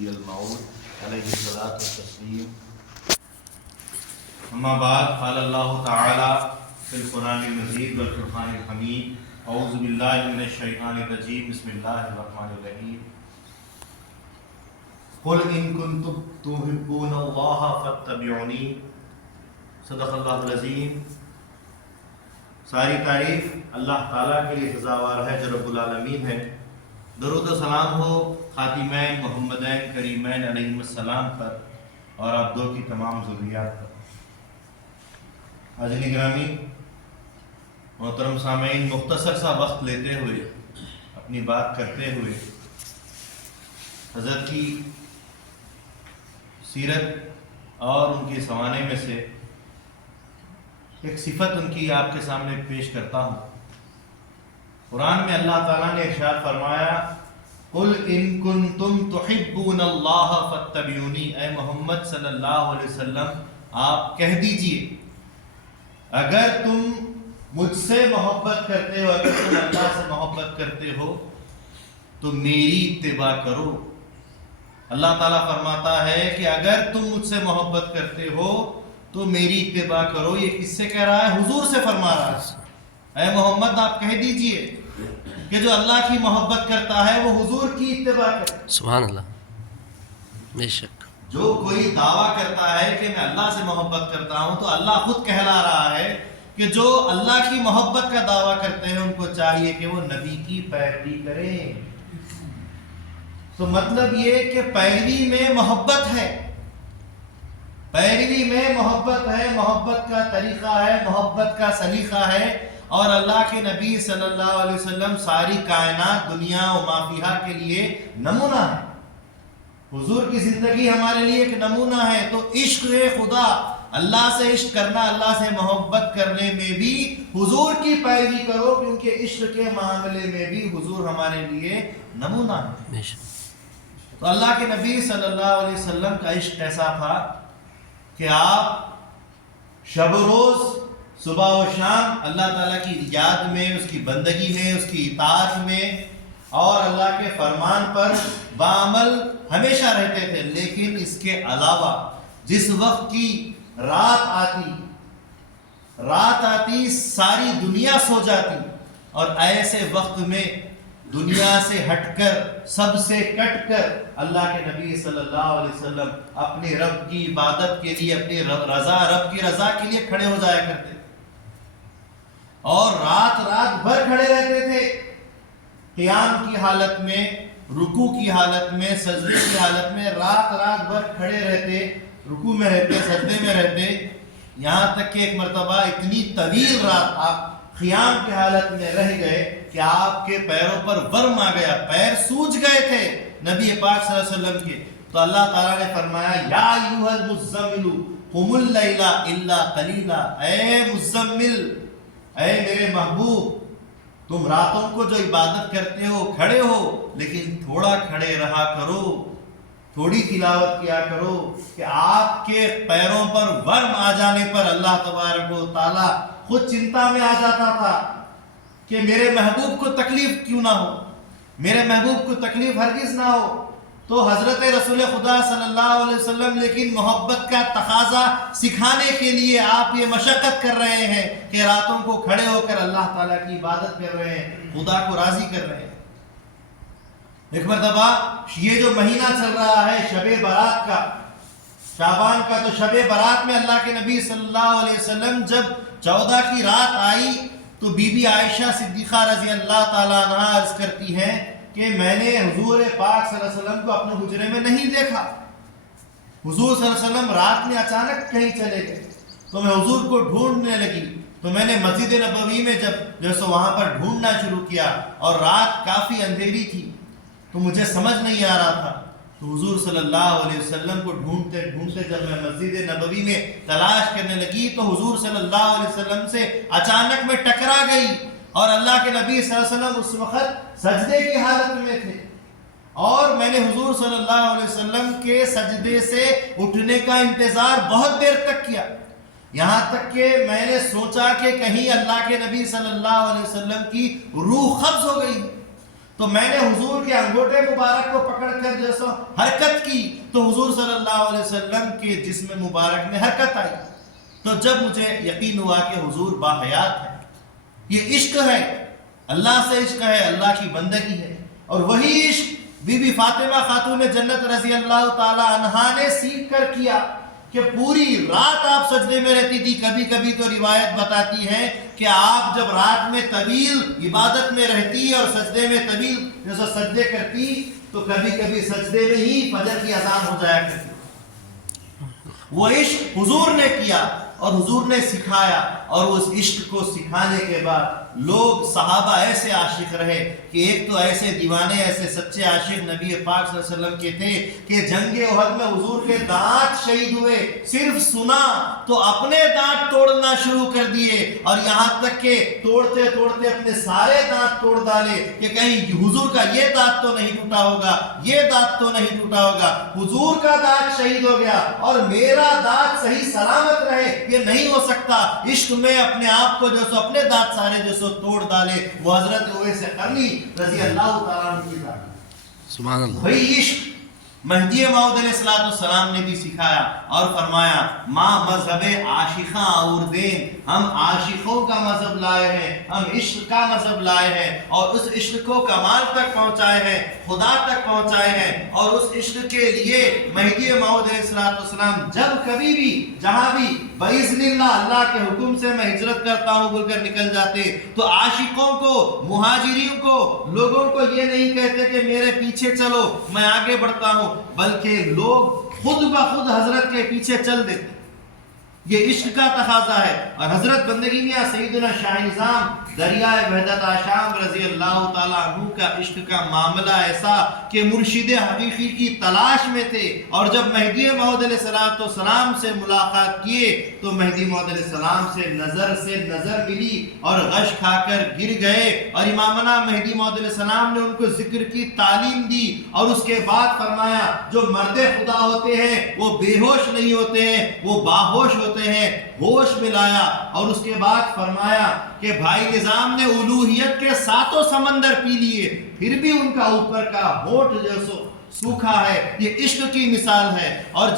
مسیح الموعود علیہ الصلاۃ والتسلیم. اما بعد، قال اللہ تعالی فی القرآن المجید والفرقان الحمید. اعوذ باللہ من الشیطان الرجیم. بسم اللہ الرحمن الرحیم. قل ان کنتم تحبون اللہ فاتبعونی. صدق اللہ العظیم. ساری تعریف اللہ تعالیٰ کے لیے سزاوار ہے جو رب العالمین ہے. درود و سلام ہو خاتمین محمدین کریمین علیہم السلام پر اور آپ دو کی تمام ذریات پر. حاضرین گرامی، محترم سامعین، مختصر سا وقت لیتے ہوئے اپنی بات کرتے ہوئے حضرت کی سیرت اور ان کے سوانے میں سے ایک صفت ان کی آپ کے سامنے پیش کرتا ہوں. قرآن میں اللہ تعالیٰ نے ارشاد فرمایا، قل ان کنتم تحبون اللہ فاتبعونی. اے محمد صلی اللہ علیہ وسلم آپ کہہ دیجئے اگر تم مجھ سے محبت کرتے ہو، اگر تم اللہ سے محبت کرتے ہو تو میری اتباع کرو. اللہ تعالیٰ فرماتا ہے کہ اگر تم مجھ سے محبت کرتے ہو تو میری اتباع کرو. یہ کس سے کہہ رہا ہے؟ حضور سے فرما رہا ہے. اے محمد آپ کہہ دیجئے کہ جو اللہ کی محبت کرتا ہے وہ حضور کی اتباع کرے. سبحان اللہ. بے شک جو کوئی دعویٰ کرتا ہے کہ میں اللہ سے محبت کرتا ہوں تو اللہ خود کہلا رہا ہے کہ جو اللہ کی محبت کا دعویٰ کرتے ہیں ان کو چاہیے کہ وہ نبی کی پیروی کریں. تو مطلب یہ کہ پیروی میں محبت ہے، پیروی میں محبت ہے، محبت کا طریقہ ہے، محبت کا سلیقہ ہے. اور اللہ کے نبی صلی اللہ علیہ وسلم ساری کائنات دنیا و ما فیہا کے لیے نمونہ ہے. حضور کی زندگی ہمارے لیے ایک نمونہ ہے. تو عشق خدا، اللہ سے عشق کرنا، اللہ سے محبت کرنے میں بھی حضور کی پیروی کرو، کیونکہ عشق کے معاملے میں بھی حضور ہمارے لیے نمونہ ہے. بے شک. تو اللہ کے نبی صلی اللہ علیہ وسلم کا عشق ایسا تھا کہ آپ شب و روز، صبح و شام اللہ تعالیٰ کی یاد میں، اس کی بندگی میں، اس کی اطاعت میں اور اللہ کے فرمان پر بعمل ہمیشہ رہتے تھے. لیکن اس کے علاوہ جس وقت کی رات آتی ساری دنیا سو جاتی، اور ایسے وقت میں دنیا سے ہٹ کر، سب سے کٹ کر اللہ کے نبی صلی اللہ علیہ وسلم اپنے رب کی عبادت کے لیے، اپنی رب کی رضا کے لیے کھڑے ہو جایا کرتے اور رات بھر کھڑے رہتے تھے. قیام کی حالت میں، رکوع کی حالت میں، سجدے کی حالت میں رات بھر کھڑے رہتے، رکوع میں رہتے، سجدے میں رہتے. یہاں تک کہ ایک مرتبہ اتنی طویل رات آپ قیام کی حالت میں رہ گئے کہ آپ کے پیروں پر ورم آ گیا، پیر سوج گئے تھے نبی پاک صلی اللہ علیہ وسلم کے. تو اللہ تعالیٰ نے فرمایا، یا ایھا المزمل قم اللیل الا قلیلا. اے مزمل، اے میرے محبوب، تم راتوں کو جو عبادت کرتے ہو، کھڑے ہو، لیکن تھوڑا کھڑے رہا کرو، تھوڑی تلاوت کیا کرو. کہ آپ کے پیروں پر ورم آ جانے پر اللہ تبارک و تعالیٰ خود چنتا میں آ جاتا تھا کہ میرے محبوب کو تکلیف کیوں نہ ہو، میرے محبوب کو تکلیف ہرگز نہ ہو. تو حضرت رسول خدا صلی اللہ علیہ وسلم لیکن محبت کا تقاضا سکھانے کے لیے آپ یہ مشقت کر رہے ہیں کہ راتوں کو کھڑے ہو کر اللہ تعالیٰ کی عبادت کر رہے ہیں، خدا کو راضی کر رہے ہیں. ایک مرتبہ یہ جو مہینہ چل رہا ہے شب برات کا، شعبان کا، تو شب برات میں اللہ کے نبی صلی اللہ علیہ وسلم جب 14 کی رات آئی تو بی بی عائشہ صدیقہ رضی اللہ تعالیٰ عنہا عرض کرتی ہیں کہ میں نے حضور پاک صلی اللہ علیہ وسلم کو اپنے حجرے میں نہیں دیکھا. حضور صلی اللہ علیہ وسلم رات میں اچانک کہیں چلے گئے تو میں حضور کو ڈھونڈنے لگی. تو میں نے مسجد نبوی میں جب وہاں پر ڈھونڈنا شروع کیا اور رات کافی اندھیری تھی تو مجھے سمجھ نہیں آ رہا تھا. تو حضور صلی اللہ علیہ وسلم کو ڈھونڈتے ڈھونڈتے جب میں مسجد نبوی میں تلاش کرنے لگی تو حضور صلی اللہ علیہ وسلم سے اچانک میں ٹکرا گئی اور اللہ کے نبی صلی اللہ علیہ وسلم اس وقت سجدے کی حالت میں تھے اور میں نے حضور صلی اللہ علیہ وسلم کے سجدے سے اٹھنے کا انتظار بہت دیر تک کیا، یہاں تک کہ میں نے سوچا کہ کہیں اللہ کے نبی صلی اللہ علیہ وسلم کی روح قبض ہو گئی. تو میں نے حضور کے انگوٹھے مبارک کو پکڑ کر جیسا حرکت کی تو حضور صلی اللہ علیہ وسلم کے جسم مبارک میں حرکت آئی. تو جب مجھے یقین ہوا کہ حضور باحیات ہے، یہ عشق ہے، اللہ سے عشق ہے، اللہ کی بندگی ہے. اور وہی عشق بی بی فاطمہ خاتون جنت رضی اللہ تعالی عنہا نے سیکھ کر کیا کہ پوری رات آپ سجدے میں رہتی تھی. کبھی کبھی تو روایت بتاتی ہے کہ آپ جب رات میں طویل عبادت میں رہتی اور سجدے میں طویل جیسا سجدے کرتی تو کبھی کبھی سجدے میں ہی فجر کی اذان ہو جایا کرتی. وہ عشق حضور نے کیا اور حضور نے سکھایا، اور اس عشق کو سکھانے کے بعد لوگ صحابہ ایسے عاشق رہے کہ ایک تو ایسے دیوانے، ایسے سچے عاشق نبی پاک صلی اللہ علیہ وسلم کے تھے کہ جنگ احد میں حضور کے دانت شہید ہوئے، صرف سنا تو اپنے دانت توڑنا شروع کر دیے، اور یہاں تک کہ توڑتے توڑتے اپنے سارے دانت توڑ ڈالے کہ کہیں حضور کا یہ دانت تو نہیں ٹوٹا ہوگا، یہ دانت تو نہیں ٹوٹا ہوگا. حضور کا دانت شہید ہو گیا اور میرا دانت صحیح سلامت رہے، یہ نہیں ہو سکتا. عشق میں اپنے آپ کو جو سو اپنے دانت سارے جو سو توڑ ڈالے. وہ حضرت اویس قرنی رضی اللہ تعالیٰ عنہ کی ذات. سبحان اللہ. وہی عشق مہدی موعود علیہ السلام نے بھی سکھایا اور فرمایا ماں مذہب عاشقاں اور دین، ہم عاشقوں کا مذہب لائے ہیں، ہم عشق کا مذہب لائے ہیں، اور اس عشق کو کمال تک پہنچائے ہیں، خدا تک پہنچائے ہیں. اور اس عشق کے لیے مہدی موعود علیہ السلام جب کبھی بھی جہاں بھی باذن اللہ کے حکم سے میں ہجرت کرتا ہوں بول کر نکل جاتے تو عاشقوں کو، مہاجرین کو، لوگوں کو یہ نہیں کہتے کہ میرے پیچھے چلو میں آگے بڑھتا ہوں، بلکہ لوگ خود بخود حضرت کے پیچھے چل دیتے. یہ عشق کا تقاضا ہے. اور حضرت بندگی میاں سیدنا شاہ نظام دریائے وحدت آشام رضی اللہ تعالیٰ عنہ کا عشق کا معاملہ ایسا کہ مرشد حقیقی کی تلاش میں تھے، اور جب مہدی موعود علیہ السلام سے ملاقات کیے تو مہدی موعود علیہ السلام سے نظر ملی اور غش کھا کر گر گئے. اور امامنا مہدی موعود علیہ السلام نے ان کو ذکر کی تعلیم دی، اور اس کے بعد فرمایا جو مرد خدا ہوتے ہیں وہ بے ہوش نہیں ہوتے ہیں، وہ باہوش ہوتے ہیں. ہوش ملایا اور اس کے بعد فرمایا کہ بھائی نظام نے الوہیت کے 7 سمندر پی لیے، پھر بھی ان کا اوپر کا ہونٹ جو سوکھا ہے. یہ عشق کی مثال ہے. اور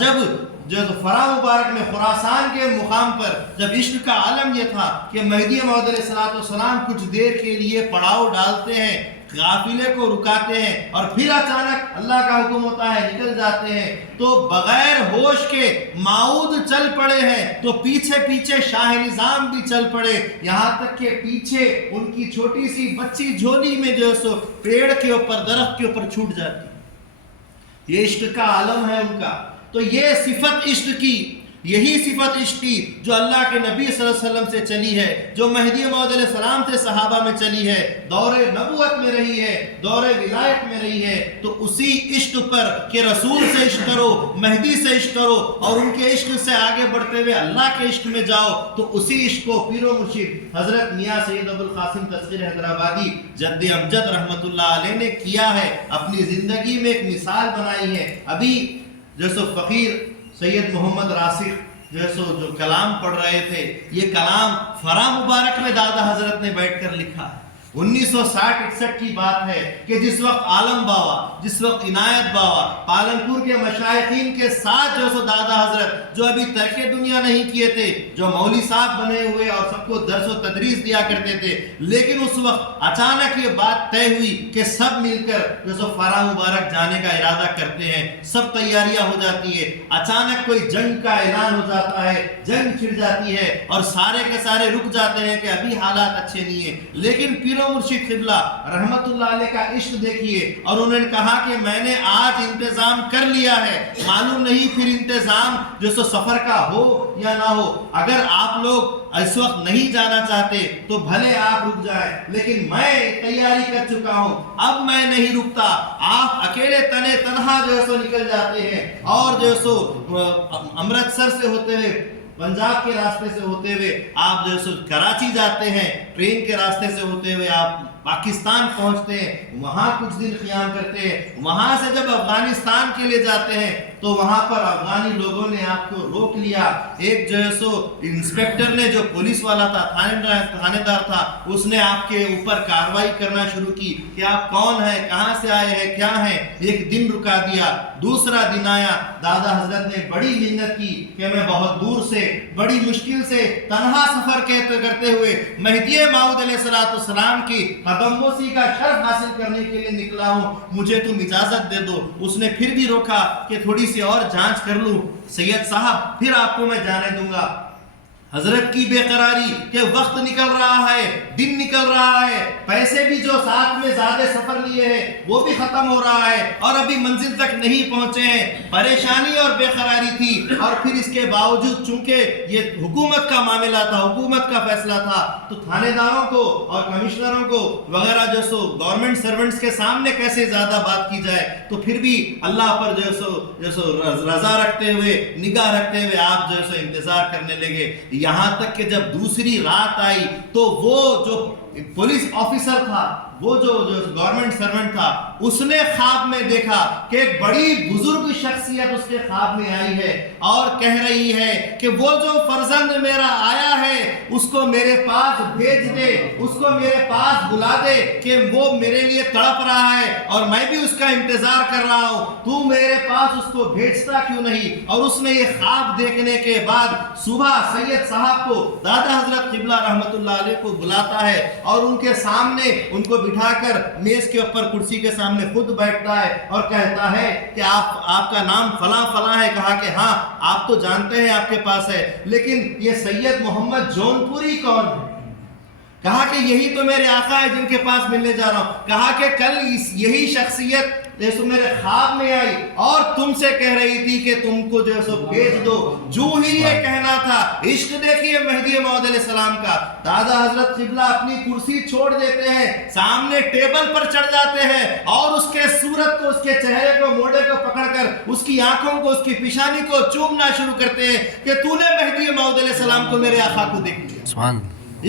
جب فرا مبارک میں خراسان کے مقام پر جب عشق کا عالم یہ تھا کہ مہدی موعود علیہ السلام کچھ دیر کے لیے پڑاؤ ڈالتے ہیں، قافلے کو رکاتے ہیں، اور پھر اچانک اللہ کا حکم ہوتا ہے نکل جاتے ہیں، تو بغیر ہوش کے موعود چل پڑے ہیں تو پیچھے پیچھے شاہ نظام بھی چل پڑے، یہاں تک کہ پیچھے ان کی چھوٹی سی بچی جھولی میں جو سو پیڑ کے اوپر، درخت کے اوپر چھوٹ جاتی. یہ عشق کا عالم ہے ان کا. تو یہ صفت عشق کی، یہی صفت عشق کی جو اللہ کے نبی صلی اللہ علیہ وسلم سے چلی ہے، جو مہدی موعود علیہ السلام سے صحابہ میں چلی ہے، دور نبوت میں رہی ہے، دور ولایت میں رہی ہے. تو اسی عشق پر کہ رسول سے عشق کرو، مہدی سے عشق کرو، اور ان کے عشق سے آگے بڑھتے ہوئے اللہ کے عشق میں جاؤ. تو اسی عشق کو پیر و مرشد حضرت میاں سید ابوالقاسم تسخیر حیدرآبادی جد امجد رحمت اللہ علیہ نے کیا ہے، اپنی زندگی میں ایک مثال بنائی ہے. ابھی جیسو فقیر سید محمد راسخ جو کلام پڑھ رہے تھے، یہ کلام فرا مبارک میں دادا حضرت نے بیٹھ کر لکھا ہے. 1960-61 کی بات ہے کہ جس وقت عالم باوا، جس وقت عنایت باوا پالنپور کے مشائخین کے ساتھ جو دادا حضرت جو ابھی ترک دنیا نہیں کیے تھے، جو مولوی صاحب بنے ہوئے اور سب کو درس و تدریس دیا کرتے تھے، لیکن اس وقت اچانک یہ بات طے ہوئی کہ سب مل کر جو فرا مبارک جانے کا ارادہ کرتے ہیں. سب تیاریاں ہو جاتی ہے، اچانک کوئی جنگ کا اعلان ہو جاتا ہے، جنگ چھڑ جاتی ہے اور سارے کے سارے رک جاتے ہیں کہ ابھی حالات اچھے نہیں ہیں. لیکن پیر مرشد قبلہ رحمت اللہ علیہ کا عشق دیکھیے، اور انہوں نے کہا کہ میں نے آج انتظام کر لیا ہے، معلوم نہیں پھر انتظام جو سو سفر کا ہو یا نہ ہو. اگر آپ لوگ اس وقت نہیں جانا چاہتے تو بھلے آپ رک جائیں، لیکن میں تیاری کر چکا ہوں، اب میں نہیں رکتا. آپ اکیلے تنے تنہا جو سو نکل جاتے ہیں، اور جو سو امرتسر سے ہوتے ہوئے، پنجاب کے راستے سے ہوتے ہوئے آپ جو سو کراچی جاتے ہیں، ٹرین کے راستے سے ہوتے ہوئے آپ پاکستان پہنچتے ہیں، وہاں کچھ دن قیام کرتے ہیں، وہاں سے جب افغانستان کے لیے جاتے ہیں تو وہاں پر افغانی لوگوں نے آپ کو روک لیا. ایک جو ہے سو انسپیکٹر نے، جو پولیس والا تھا، تھانے دار تھا، اس نے آپ کے اوپر کارروائی کرنا شروع کی کہ آپ کون ہیں، کہاں سے آئے ہیں، کیا ہیں. ایک دن رکا دیا. دوسرا دن آیا، دادا حضرت نے بڑی محنت کی کہ میں بہت دور سے بڑی مشکل سے تنہا سفر کرتے ہوئے مہدی موعود علیہ السلام کی قدم بوسی کا شرف حاصل کرنے کے لیے نکلا ہوں، مجھے تم اجازت دے دو. اس نے پھر بھی روکا کہ تھوڑی سی اور جانچ کر لوں. سید صاحب پھر آپ کو میں جانے دوں گا. حضرت کی بے قراری کہ وقت نکل رہا ہے، دن نکل رہا ہے، پیسے بھی جو ساتھ میں زیادہ سفر لیے ہیں وہ بھی ختم ہو رہا ہے اور ابھی منزل تک نہیں پہنچے ہیں. پریشانی اور بے قراری تھی، اور پھر اس کے باوجود چونکہ یہ حکومت کا معاملہ تھا، حکومت کا فیصلہ تھا، تو تھانے داروں کو اور کمشنروں کو وغیرہ جو سو گورنمنٹ سرونٹس کے سامنے کیسے زیادہ بات کی جائے، تو پھر بھی اللہ پر جو سو رضا رکھتے ہوئے، نگاہ رکھتے ہوئے آپ جو سو انتظار کرنے لگے. یہاں تک کہ جب دوسری رات آئی تو وہ جو پولیس آفیسر تھا، وہ جو گورنمنٹ سرونٹ تھا، اس نے خواب میں دیکھا کہ ایک بڑی بزرگ شخصیت اس کے خواب میں آئی ہے اور کہہ رہی ہے کہ وہ جو فرزند میرا آیا ہے اس کو میرے پاس بھیج دے، اس کو میرے پاس بلا دے کہ وہ میرے لیے تڑپ رہا ہے اور میں بھی اس کا انتظار کر رہا ہوں، تو میرے پاس اس کو بھیجتا کیوں نہیں. اور اس نے یہ خواب دیکھنے کے بعد صبح سید صاحب کو، دادا حضرت قبلہ رحمت اللہ علیہ کو بلاتا ہے اور ان کے سامنے ان کو بٹھا کر میز کے اوپر کرسی کے سامنے خود بیٹھتا ہے اور کہتا ہے کہ آپ کا نام فلاں فلاں ہے. کہا کہ ہاں آپ تو جانتے ہیں آپ کے پاس ہے، لیکن یہ سید محمد جون پوری کون ہے؟ کہا کہ یہی تو میرے آقا ہے جن کے پاس ملنے جا رہا ہوں. کہا کہ کل یہی شخصیت جیسے میرے خواب میں آئی اور تم سے کہہ رہی تھی کہ تم کو جو سو بھیج دو. جو ہی یہ کہنا تھا، عشق دیکھیے مہدی موعود علیہ السلام کا. دادا حضرت قبلہ اپنی کرسی چھوڑ دیتے ہیں، سامنے ٹیبل پر چڑھ جاتے ہیں اور اس کے صورت کو، اس کے چہرے کو، موڑے کو پکڑ کر اس کی آنکھوں کو، اس کی پیشانی کو چومنا شروع کرتے ہیں کہ تو نے مہدی موعود علیہ السلام کو، میرے آقا کو دیکھ لیا. سبحان.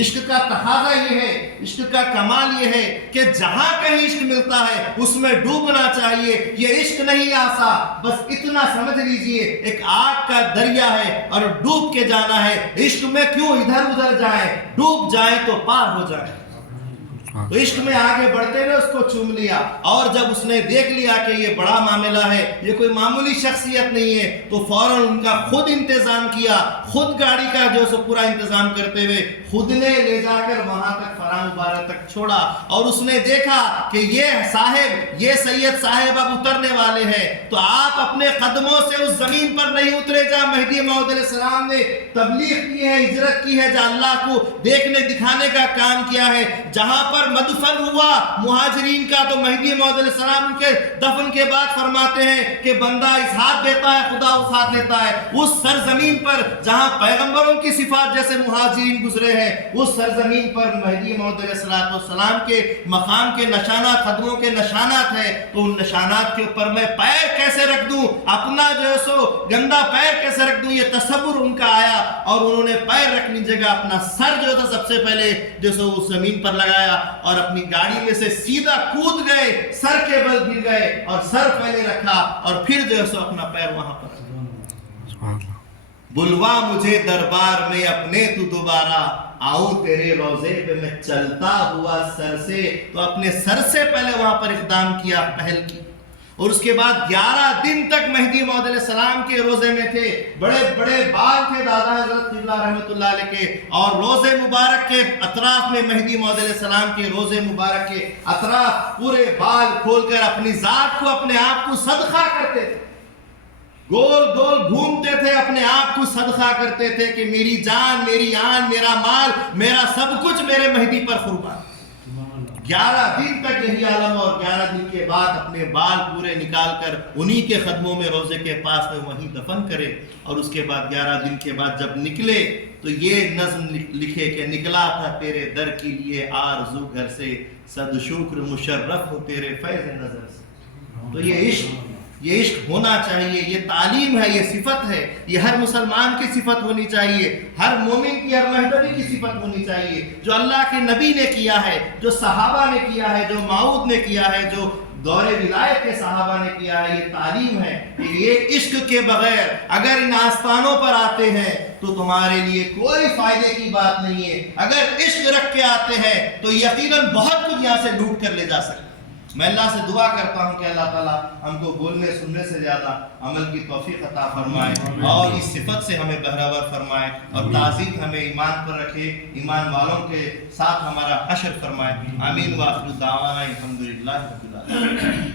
عشق کا تقاضا یہ ہے، عشق کا کمال یہ ہے کہ جہاں کہیں عشق ملتا ہے اس میں ڈوبنا چاہیے. یہ عشق نہیں آسا، بس اتنا سمجھ لیجئے ایک آگ کا دریا ہے اور ڈوب کے جانا ہے. عشق میں کیوں ادھر ادھر جائیں، ڈوب جائیں تو پار ہو جائیں. تو عشق میں آگے بڑھتے ہوئے اس کو چوم لیا، اور جب اس نے دیکھ لیا کہ یہ بڑا معاملہ ہے، یہ کوئی معمولی شخصیت نہیں ہے، تو فوراً ان کا خود انتظام کیا، خود گاڑی کا جو سو پورا انتظام کرتے ہوئے خود نے لے جا کر وہاں تک فرا مبارک تک چھوڑا. اور اس نے دیکھا کہ یہ سید صاحب اب اترنے والے ہیں، تو آپ اپنے قدموں سے اس زمین پر نہیں اترے جہاں مہدی موعود علیہ السلام نے تبلیغ کی ہے، ہجرت کی ہے، جہاں اللہ کو دیکھنے دکھانے کا کام کیا ہے، جہاں پر مدفن ہوا مہاجرین کا. تو مہدی موعود علیہ السلام کے دفن کے بعد فرماتے ہیں کہ بندہ اس ہاتھ دیتا ہے، خدا اس ہاتھ دیتا ہے. اس سرزمین پر جہاں پیغمبروں کی صفات جیسے مہاجرین گزرے ہیں، اس سرزمین پر مہدی موعود علیہ السلام کے مقام کے نشانات، قدموں کے نشانات ہیں. تو ان نشانات کے اوپر میں پیر کیسے رکھ دوں، اپنا جو ہے سو گندا پیر کیسے رکھ دوں، یہ تصور ان کا آیا. اور انہوں نے پیر رکھنے جگہ اپنا سر جو تھا سب سے پہلے جو سو اس زمین پر لگایا اور اپنی گاڑی میں سے سیدھا کود گئے، سر کے بل گر گئے اور سر پہلے رکھا اور پھر جو ہے سو اپنا پیر وہاں پر رکھا. بلوا مجھے دربار میں اپنے تو دوبارہ، آؤں تیرے روزے پہ میں چلتا ہوا سر سے. تو اپنے سر سے پہلے وہاں پر اقدام کیا، پہل کی. اور اس کے بعد 11 دن تک مہدی موعود علیہ السلام کے روزے میں تھے. بڑے بڑے بال تھے دادا حضرت قبلہ رحمت اللہ علیہ کے، اور روزے مبارک کے اطراف میں مہدی موعود علیہ السلام کے روزے مبارک کے اطراف پورے بال کھول کر اپنی ذات کو، اپنے آپ کو صدقہ کرتے تھے. گول گول گھومتے تھے، اپنے آپ کو صدقہ کرتے تھے کہ میری جان، میری آن، میرا مال، میرا سب کچھ میرے مہدی پر قربان. 11 دن تک یہی عالم، اور 11 دن کے بعد اپنے بال پورے نکال کر انہی کے قدموں میں روزے کے پاس میں وہیں دفن کرے. اور اس کے بعد 11 دن کے بعد جب نکلے تو یہ نظم لکھے کہ نکلا تھا تیرے در کے لیے آرزو گھر سے، صد شکر مشرف ہو تیرے فیض نظر سے. تو یہ عشق یہ عشق ہونا چاہیے، یہ تعلیم ہے، یہ صفت ہے، یہ ہر مسلمان کی صفت ہونی چاہیے، ہر مومن کی، ہر مہدوی کی صفت ہونی چاہیے، جو اللہ کے نبی نے کیا ہے، جو صحابہ نے کیا ہے، جو معود نے کیا ہے، جو دور ولایت کے صحابہ نے کیا ہے۔ یہ تعلیم ہے کہ یہ عشق کے بغیر اگر ان آستانوں پر آتے ہیں تو تمہارے لیے کوئی فائدے کی بات نہیں ہے، اگر عشق رکھ کے آتے ہیں تو یقیناً بہت کچھ یہاں سے لوٹ کر لے جا سکتے ہیں۔ میں اللہ سے دعا کرتا ہوں کہ اللہ تعالیٰ ہم کو بولنے سننے سے زیادہ عمل کی توفیق عطا فرمائے اور اس صفت سے ہمیں بہرور فرمائے اور تعزیز ہمیں ایمان پر رکھے، ایمان والوں کے ساتھ ہمارا حشر فرمائے۔ آمین وآخر دعوانا الحمدللہ رب العالمین۔